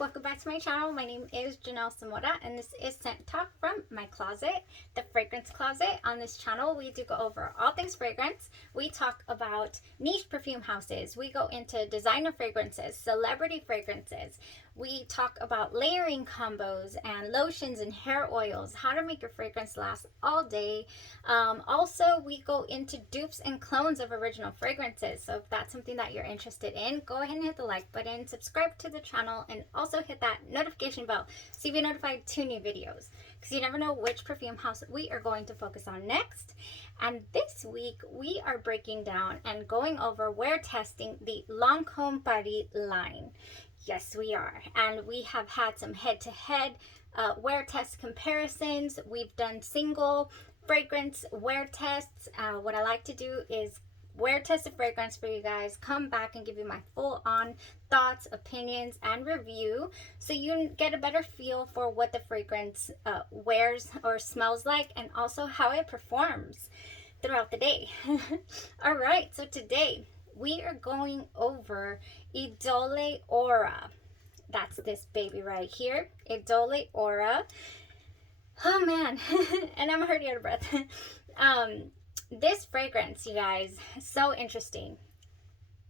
welcome back to my channel. My name is Janelle Samora and this is Scent Talk from my closet, the fragrance closet. On this channel we do go over all things fragrance. We talk about niche perfume houses, we go into designer fragrances, celebrity fragrances, we talk about layering combos and lotions and hair oils, how to make your fragrance last all day. Also we go into dupes and clones of original fragrances, so if that's something that you're interested in, go ahead and hit the like button, subscribe to the channel, and also hit that notification bell so you'll be notified to new videos, because you never know which perfume house we are going to focus on next. And this week we are breaking down and going over wear testing the Lancome Paris line. Yes, we are, and we have had some head-to-head wear test comparisons. We've done single fragrance wear tests. What I like to do is wear test a fragrance for you guys, come back and give you my full-on thoughts, opinions, and review, so you get a better feel for what the fragrance wears or smells like, and also how it performs throughout the day. All right, so today we are going over Idole Aura. That's this baby right here, Idole Aura. Oh man, and I'm already out of breath. This fragrance, you guys, so interesting.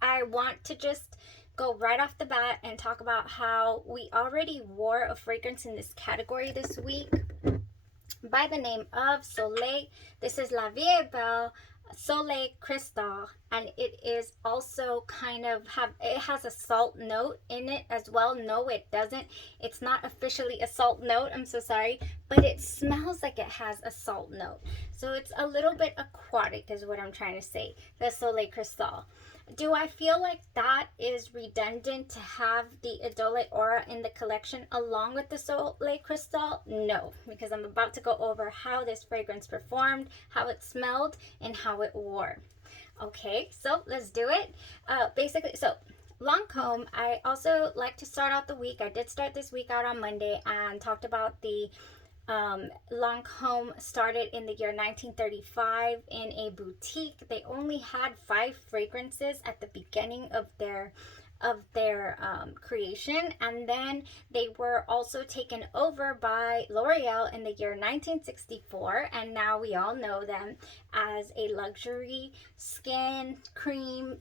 I want to just go right off the bat and talk about how we already wore a fragrance in this category this week by the name of Soleil. This is La Vie Belle Soleil Crystal, and it is also kind of it has a salt note in it as well. No, it doesn't. It's not officially a salt note, I'm so sorry, but it smells like it has a salt note. So it's a little bit aquatic is what I'm trying to say, the Soleil Crystal. Do I feel like that is redundant to have the Idole Aura in the collection along with the Soleil Crystal? No, because I'm about to go over how this fragrance performed, how it smelled, and how it wore. Okay, so let's do it. Basically, so Lancome, I also like to start out the week. I did start this week out on Monday and talked about the Lancome started in the year 1935 in a boutique. They only had 5 fragrances at the beginning of their creation, and then they were also taken over by L'Oreal in the year 1964, and now we all know them as a luxury skin cream,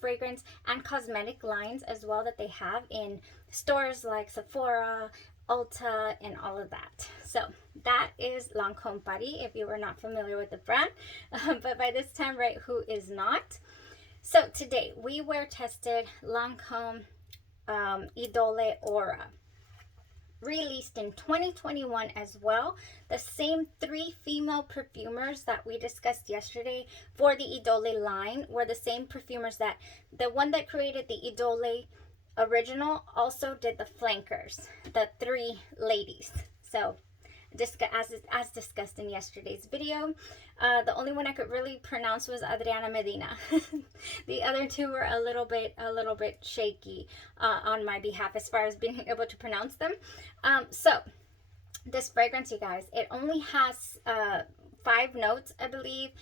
fragrance and cosmetic lines as well that they have in stores like Sephora, Ulta, and all of that. So that is Lancome Paris, if you were not familiar with the brand. But by this time, right, who is not? So today we wear tested Lancome Idole Aura, released in 2021 as well. The same 3 female perfumers that we discussed yesterday for the Idole line were the same perfumers that the one that created the Idole original also did the flankers, the 3 ladies. So as discussed in yesterday's video, the only one I could really pronounce was Adriana Medina. The other 2 were a little bit shaky on my behalf as far as being able to pronounce them. So this fragrance, you guys, it only has 5 notes, I believe.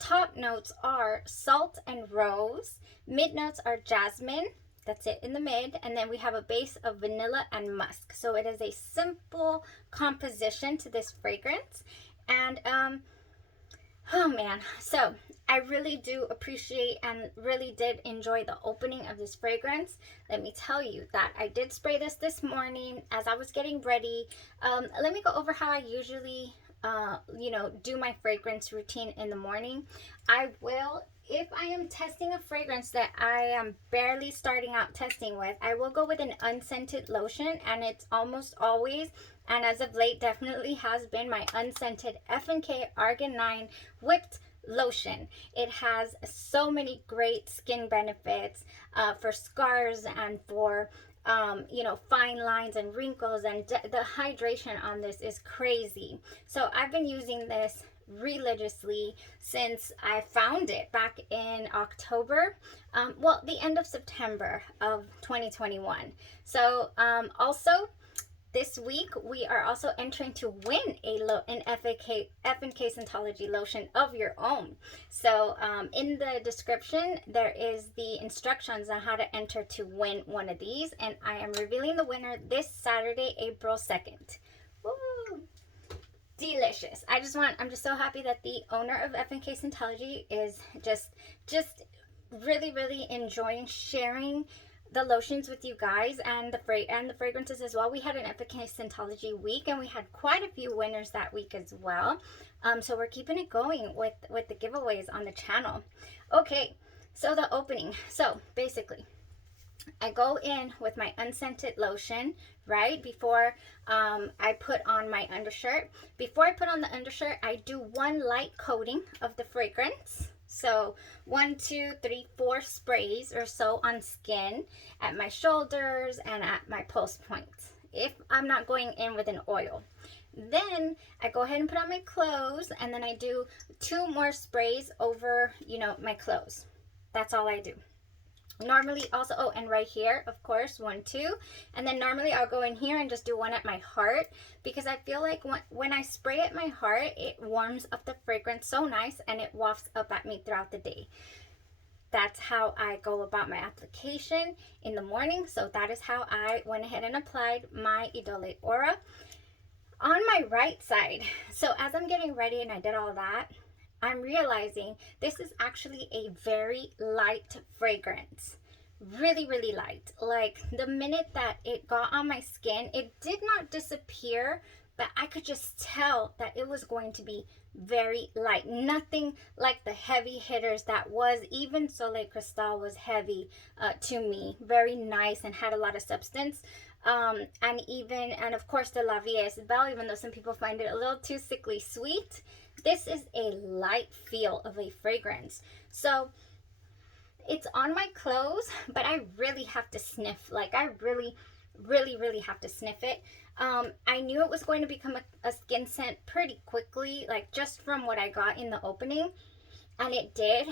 Top notes are salt and rose. Mid notes are jasmine. That's it in the mid, and then we have a base of vanilla and musk. So it is a simple composition to this fragrance. And oh man, so I really do appreciate and really did enjoy the opening of this fragrance. Let me tell you that I did spray this morning as I was getting ready. Let me go over how I usually do my fragrance routine in the morning. I will, if I am testing a fragrance that I am barely starting out testing with, I will go with an unscented lotion, and it's almost always, and as of late definitely has been, my unscented F&K Argan 9 whipped lotion. It has so many great skin benefits for scars and for fine lines and wrinkles, and the hydration on this is crazy. So I've been using this religiously since I found it back in October, the end of September of 2021. So also this week we are also entering to win an FNK Scentology lotion of your own. So in the description there is the instructions on how to enter to win one of these, and I am revealing the winner this Saturday, April 2nd. Woo! Delicious. I'm just so happy that the owner of FNK Scentology is just really enjoying sharing the lotions with you guys, and the fragrances as well. We had an FNK Scentology week and we had quite a few winners that week as well. So we're keeping it going with the giveaways on the channel. Okay, so the opening. So basically, I go in with my unscented lotion right before I put on my undershirt. Before I put on the undershirt, I do one light coating of the fragrance. So 1, 2, 3, 4 sprays or so on skin, at my shoulders and at my pulse points, if I'm not going in with an oil. Then I go ahead and put on my clothes, and then I do 2 more sprays over, you know, my clothes. That's all I do. Normally also, oh, and right here, of course, 1, 2, and then normally I'll go in here and just do one at my heart, because I feel like when I spray at my heart, it warms up the fragrance so nice and it wafts up at me throughout the day. That's how I go about my application in the morning. So that is how I went ahead and applied my Idole Aura on my right side. So as I'm getting ready and I did all that, I'm realizing this is actually a very light fragrance. Really light. Like the minute that it got on my skin, it did not disappear, but I could just tell that it was going to be very light. Nothing like the heavy hitters that was. Even Soleil Crystal was heavy to me. Very nice and had a lot of substance. And of course the La Vie is Belle, even though some people find it a little too sickly sweet. This is a light feel of a fragrance. So it's on my clothes, but I really have to sniff. Like I really have to sniff it. I knew it was going to become a skin scent pretty quickly, like just from what I got in the opening, and it did.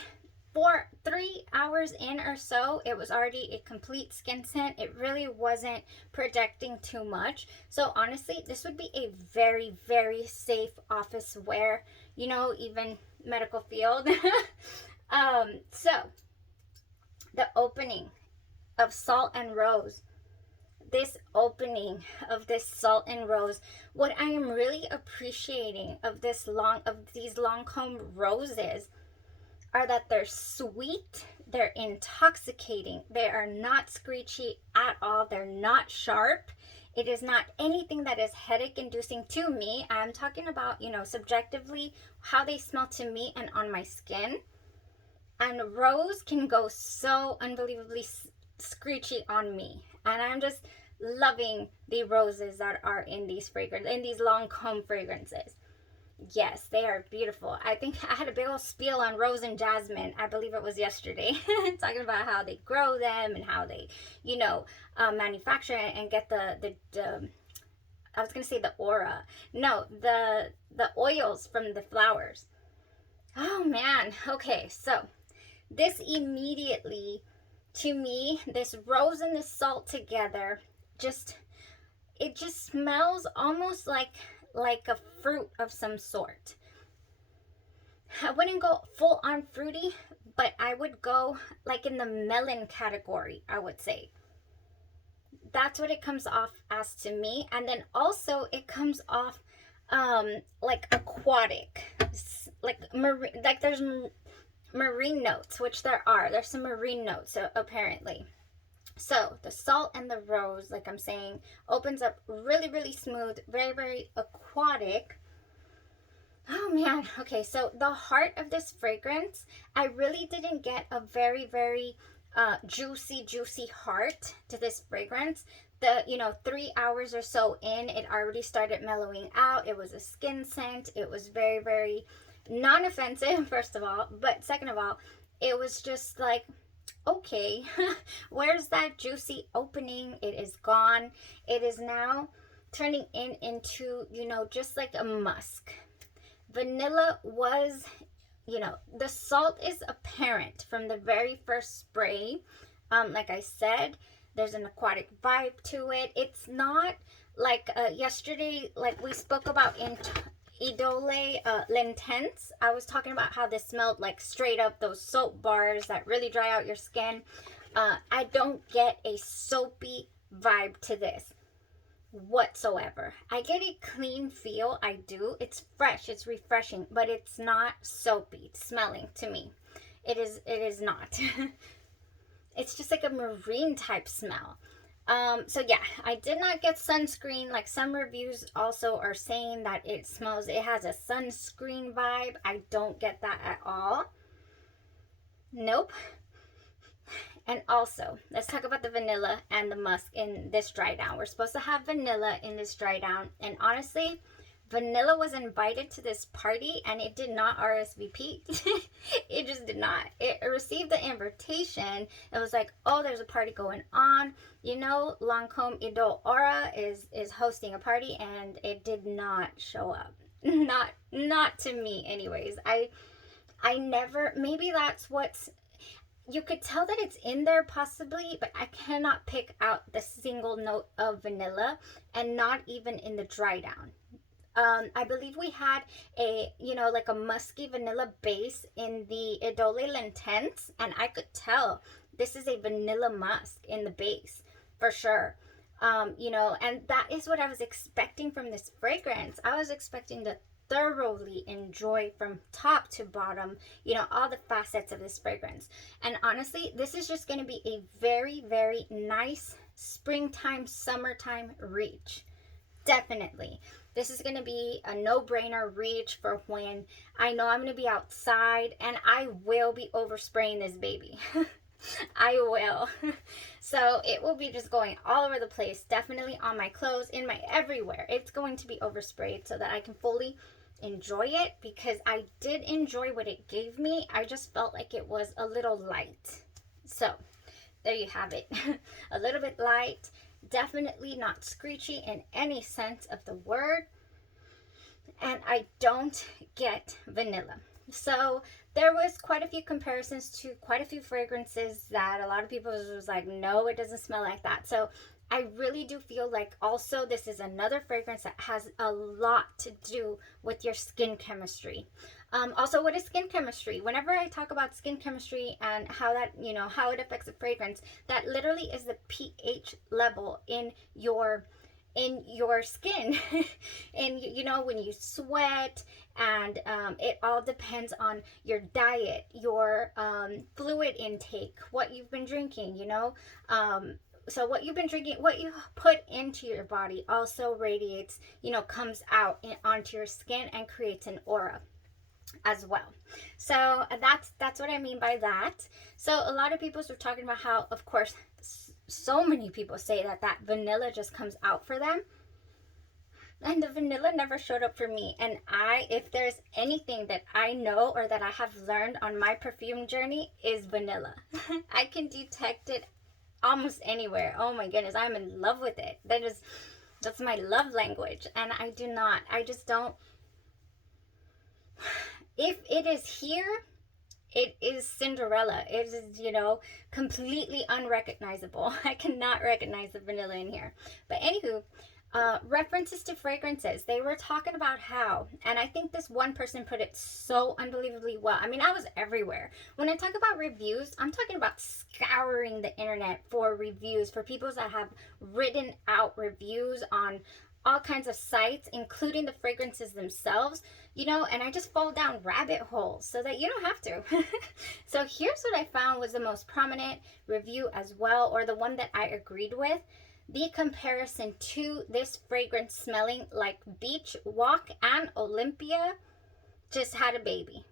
For 3 hours in or so, it was already a complete skin scent. It really wasn't projecting too much. So honestly, this would be a very safe office wear, you know, even medical field. So the opening of Salt and Rose. This opening of this Salt and Rose, what I am really appreciating of these Lancome roses are that they're sweet, they're intoxicating, they are not screechy at all, they're not sharp. It is not anything that is headache inducing to me. I'm talking about, you know, subjectively how they smell to me and on my skin. And rose can go so unbelievably screechy on me, and I'm just loving the roses that are in these Lancome fragrances. Yes, they are beautiful. I think I had a big old spiel on rose and jasmine. I believe it was yesterday, talking about how they grow them and how they, you know, manufacture it and get the I was gonna say the aura. No, the oils from the flowers. Oh man. Okay, so this immediately, to me, this rose and this salt together, it just smells almost like a fruit of some sort. I wouldn't go full on fruity, but I would go like in the melon category, I would say. That's what it comes off as to me. And then also it comes off like aquatic, like marine, like there's marine notes, which there's some marine notes apparently. So the salt and the rose, like I'm saying, opens up really smooth, very aquatic. Oh man. Okay, so the heart of this fragrance, I really didn't get a very juicy heart to this fragrance. 3 hours or so in, it already started mellowing out. It was a skin scent. It was very non-offensive, first of all, but second of all, it was just like, okay, where's that juicy opening? It is gone. It is now turning into, you know, just like a musk. Vanilla was, you know, the salt is apparent from the very first spray. Like I said, There's an aquatic vibe to it. It's not like yesterday, like we spoke about in Idole L'Intense. I was talking about how this smelled like straight up those soap bars that really dry out your skin. I don't get a soapy vibe to this whatsoever. I get a clean feel. I do. It's fresh, it's refreshing, but it's not soapy smelling to me. It is not. It's just like a marine type smell. So yeah, I did not get sunscreen. Like some reviews also are saying that it has a sunscreen vibe. I don't get that at all. Nope. And also, let's talk about the vanilla and the musk in this dry down. We're supposed to have vanilla in this dry down. And honestly, vanilla was invited to this party and it did not RSVP. It just did not. It received the invitation. It was like, oh, there's a party going on. You know, LANCOME IDOLE Aura is hosting a party, and it did not show up. Not to me anyways. I never, maybe that's what's, you could tell that it's in there possibly, but I cannot pick out the single note of vanilla, and not even in the dry down. I believe we had a, you know, like a musky vanilla base in the Idole L'Intense, and I could tell this is a vanilla musk in the base for sure. You know, and that is what I was expecting from this fragrance. I was expecting to thoroughly enjoy from top to bottom, you know, all the facets of this fragrance. And honestly, this is just going to be a very, very nice springtime, summertime reach. Definitely. This is going to be a no-brainer reach for when I know I'm going to be outside, and I will be overspraying this baby. I will. So it will be just going all over the place, definitely on my clothes, in my everywhere. It's going to be oversprayed so that I can fully enjoy it, because I did enjoy what it gave me. I just felt like it was a little light. So there you have it. A little bit light, definitely not screechy in any sense of the word, and I don't get vanilla. So there was quite a few comparisons to quite a few fragrances that a lot of people was like, no, it doesn't smell like that. So I really do feel like also this is another fragrance that has a lot to do with your skin chemistry. Also, what is skin chemistry? Whenever I talk about skin chemistry and how that, you know, how it affects a fragrance, that literally is the pH level in your skin. And you know, when you sweat, and it all depends on your diet, your fluid intake, what you've been drinking, you know. So what you've been drinking, what you put into your body also radiates, you know, comes out onto your skin and creates an aura as well. So that's what I mean by that. So a lot of people were talking about how, of course, so many people say that vanilla just comes out for them, and the vanilla never showed up for me. And if there's anything that I know or that I have learned on my perfume journey, is vanilla. I can detect it almost anywhere. Oh my goodness, I'm in love with it. That's my love language. And I just don't. If it is here, it is Cinderella. It is, you know, completely unrecognizable. I cannot recognize the vanilla in here. But anywho, references to fragrances. They were talking about how, and I think this one person put it so unbelievably well. I mean, I was everywhere. When I talk about reviews, I'm talking about scouring the internet for reviews, for people that have written out reviews on all kinds of sites, including the fragrances themselves, you know, and I just fall down rabbit holes so that you don't have to. So here's what I found was the most prominent review as well, or the one that I agreed with. The comparison to this fragrance smelling like Beach Walk and Olympia just had a baby.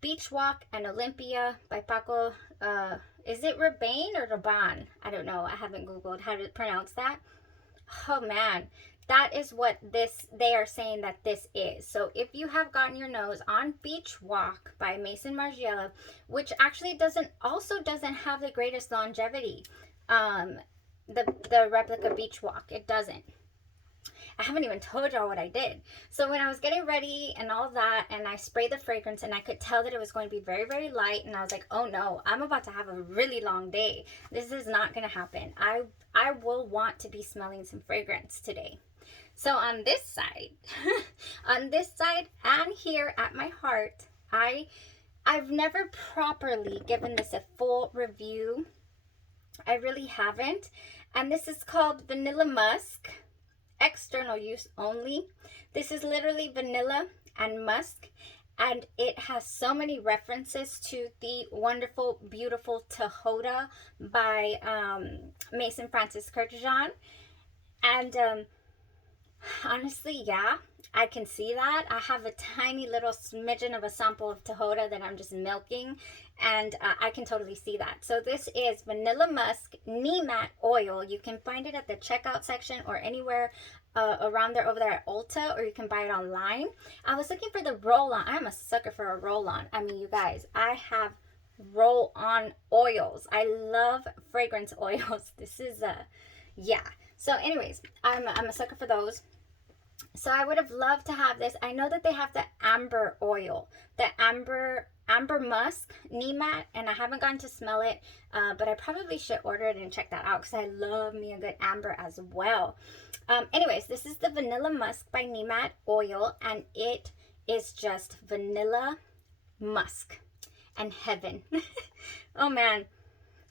Beach Walk and Olympia by Paco, is it Rabanne or Rabanne? I don't know. I haven't Googled how to pronounce that. Oh man, that is what they are saying that this is. So if you have gotten your nose on Beach Walk by Maison Margiela, which actually doesn't have the greatest longevity, the replica Beach Walk, it doesn't. I haven't even told y'all what I did. So when I was getting ready and all that, and I sprayed the fragrance, and I could tell that it was going to be very, very light, and I was like, oh no, I'm about to have a really long day. This is not going to happen. I will want to be smelling some fragrance today. So on this side, on this side and here at my heart, I've never properly given this a full review. I really haven't. And this is called Vanilla Musk, external use only. This is literally vanilla and musk, and it has so many references to the wonderful, beautiful Tahota by Mason Francis Kurkdjian. And honestly, yeah, I can see that. I have a tiny little smidgen of a sample of Tahota that I'm just milking, and I can totally see that. So this is Vanilla Musk NEMAT oil. You can find it at the checkout section or anywhere around there, over there at Ulta, or you can buy it online. I was looking for the roll-on. I'm a sucker for a roll-on. I mean, you guys, I have roll-on oils. I love fragrance oils. This is yeah. So anyways, I'm a sucker for those. So I would have loved to have this. I know that they have the amber oil, the amber musk NEMAT, and I haven't gotten to smell it, but I probably should order it and check that out because I love me a good amber as well. Anyways, this is the Vanilla Musk by NEMAT oil, and it is just vanilla musk and heaven. Oh man.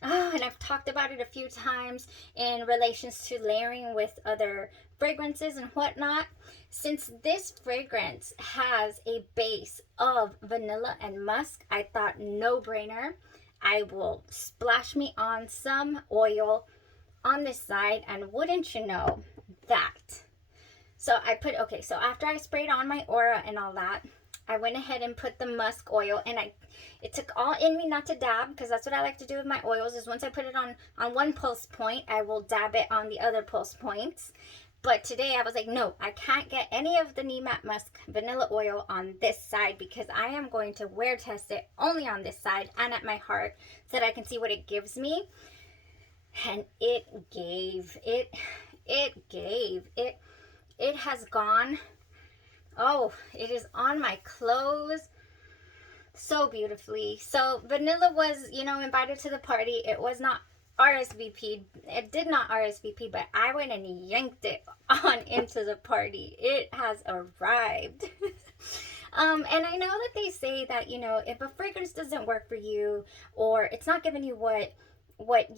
Oh, and I've talked about it a few times in relations to layering with other fragrances and whatnot. Since this fragrance has a base of vanilla and musk, I thought no brainer. I will splash me on some oil on this side, and wouldn't you know that. So I put, okay, so after I sprayed on my aura and all that, I went ahead and put the musk oil, and it took all in me not to dab, because that's what I like to do with my oils, is once I put it on one pulse point, I will dab it on the other pulse points. But today I was like, no, I can't get any of the NEMAT Musk vanilla oil on this side, because I am going to wear test it only on this side and at my heart so that I can see what it gives me. And it has gone. Oh, it is on my clothes so beautifully. So vanilla was, you know, invited to the party. It was not RSVP'd. It did not RSVP, but I went and yanked it on into the party. It has arrived. And I know that they say that, you know, if a fragrance doesn't work for you, or it's not giving you what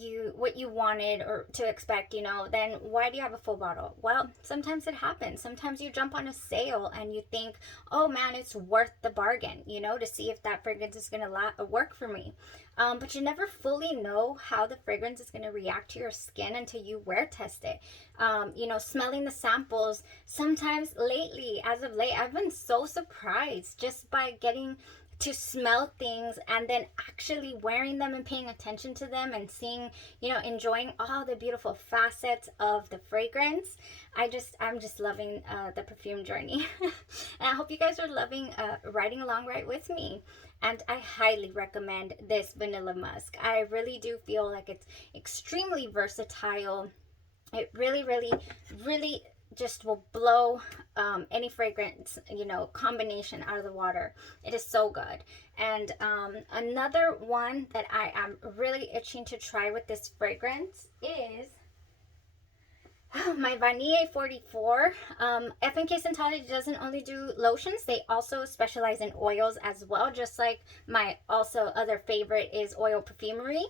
you wanted or to expect, you know, then why do you have a full bottle? Well, sometimes it happens. Sometimes you jump on a sale and you think, oh man, it's worth the bargain, you know, to see if that fragrance is gonna work for me. But you never fully know how the fragrance is going to react to your skin until you wear test it. You know, smelling the samples, sometimes lately, as of late, I've been so surprised just by getting to smell things and then actually wearing them and paying attention to them and seeing, you know, enjoying all the beautiful facets of the fragrance. I'm just loving the perfume journey. And I hope you guys are loving riding along right with me. And I highly recommend this Vanilla Musk. I really do feel like it's extremely versatile. It really, really, really just will blow any fragrance, you know, combination out of the water. It is so good. And another one that I am really itching to try with this fragrance is my Vanille 44. F&K Scentsology doesn't only do lotions, they also specialize in oils as well, just like my also other favorite is oil perfumery.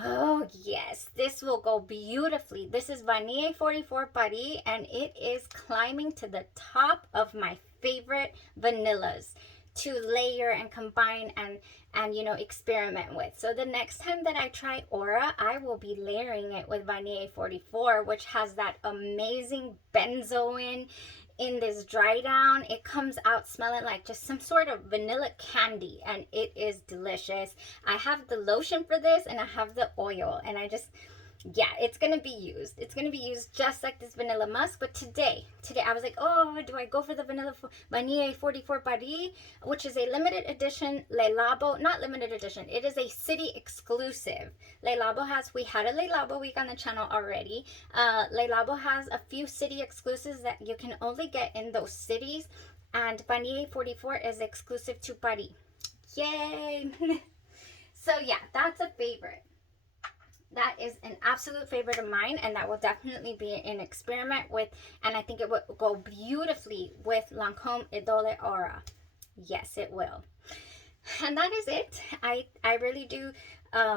Oh yes, this will go beautifully. This is Vanille 44 Paris, and it is climbing to the top of my favorite vanillas to layer and combine and you know, experiment with. So the next time that I try Aura, I will be layering it with Vanille 44, which has that amazing benzoin in this dry down. It comes out smelling like just some sort of vanilla candy, and it is delicious. I have the lotion for this and I have the oil, and yeah, it's gonna be used. It's gonna be used just like this vanilla musk. But today I was like, oh, do I go for the vanilla 44 Paris, which is a limited edition Le Labo, not limited edition, it is a city exclusive. Le Labo has, we had a Le Labo week on the channel already. Le Labo has a few city exclusives that you can only get in those cities, and vanilla 44 is exclusive to Paris. Yay! So yeah, that's a favorite. That is an absolute favorite of mine, and that will definitely be an experiment with, and I think it will go beautifully with Lancome Idole Aura. Yes, it will. And that is it. I really do,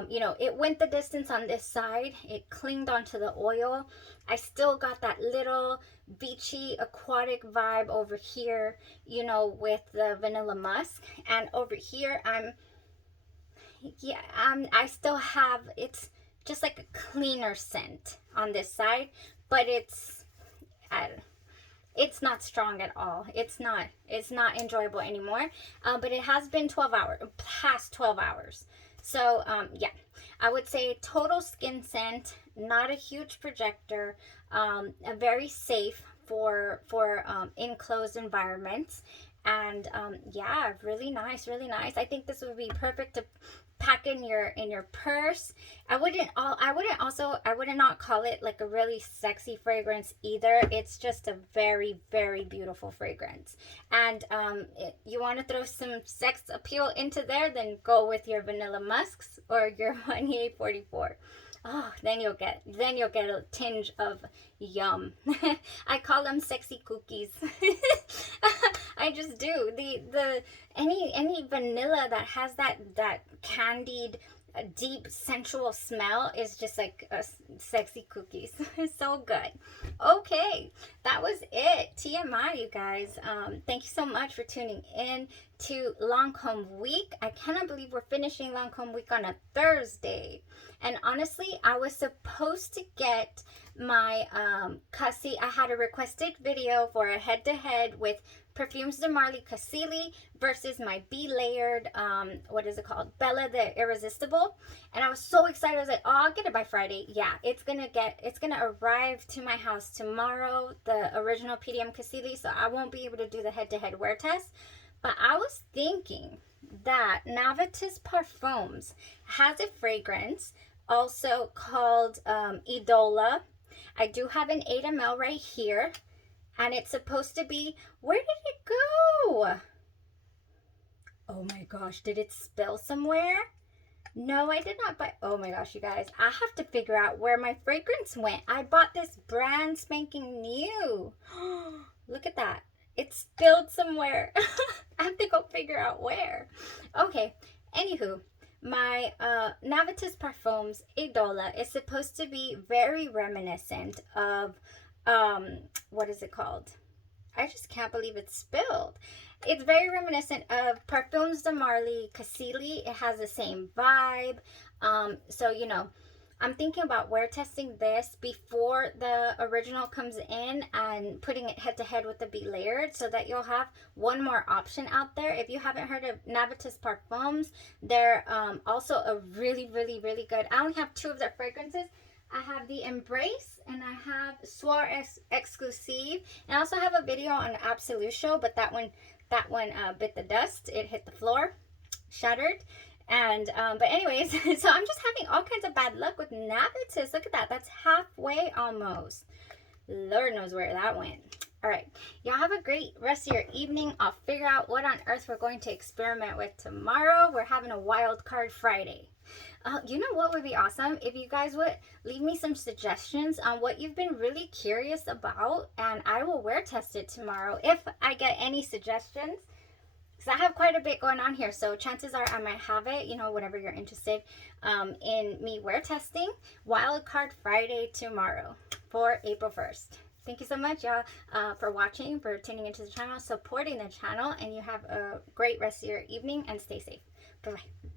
you know, it went the distance on this side. It clinged onto the oil. I still got that little beachy aquatic vibe over here, you know, with the vanilla musk. And over here, I still have, it's just like a cleaner scent on this side, but it's not strong at all. It's not enjoyable anymore. But it has been 12 hours, past 12 hours. So yeah, I would say total skin scent, not a huge projector, very safe for enclosed environments. And yeah, really nice, really nice. I think this would be perfect to pack in your purse. I wouldn't not call it like a really sexy fragrance either. It's just a very, very beautiful fragrance. And you want to throw some sex appeal into there, then go with your vanilla musks or your 1E44. Oh, then you'll get a tinge of yum. I call them sexy cookies. I just do. Any vanilla that has that candied, deep sensual smell is just like sexy cookies. So good. Okay, that was it. TMI, you guys. Thank you so much for tuning in to Lancome week. I cannot believe we're finishing Lancome week on a Thursday. And honestly, I was supposed to get my Cassie. I had a requested video for a head-to-head with Perfumes de Marly Cassili versus my B-layered, what is it called? Belle the Irresistible. And I was so excited. I was like, oh, I'll get it by Friday. Yeah, it's gonna arrive to my house tomorrow, the original PDM Cassili, so I won't be able to do the head-to-head wear test. But I was thinking that Novitus Parfums has a fragrance also called Idole. I do have an 8 ml right here. And it's supposed to be, where did it go? Oh my gosh, did it spill somewhere? No, I did not buy, oh my gosh, you guys. I have to figure out where my fragrance went. I bought this brand spanking new. Look at that. It spilled somewhere. I have to go figure out where. Okay, anywho. My Novitus Parfums Idole is supposed to be very reminiscent of what is it called? I just can't believe it spilled. It's very reminiscent of Perfumes de Marly Cassili. It has the same vibe. So, you know, I'm thinking about wear testing this before the original comes in and putting it head to head with the Be Layered, so that you'll have one more option out there. If you haven't heard of Novitus Parfums, they're also a really, really, really good. I only have 2 of their fragrances. I have the Embrace and I have Soir Exclusive. And I also have a video on Absolution, but that one bit the dust. It hit the floor, shattered. And but anyways, so I'm just having all kinds of bad luck with Novitus. Look at that. That's halfway almost. Lord knows where that went. All right, y'all have a great rest of your evening. I'll figure out what on earth we're going to experiment with tomorrow. We're having a wild card Friday. You know what would be awesome? If you guys would leave me some suggestions on what you've been really curious about, and I will wear test it tomorrow if I get any suggestions. Because I have quite a bit going on here, so chances are I might have it, you know, whatever you're interested in me wear testing. Wild card Friday tomorrow for April 1st. Thank you so much, y'all, for watching, for tuning into the channel, supporting the channel, and you have a great rest of your evening, and stay safe. Bye-bye.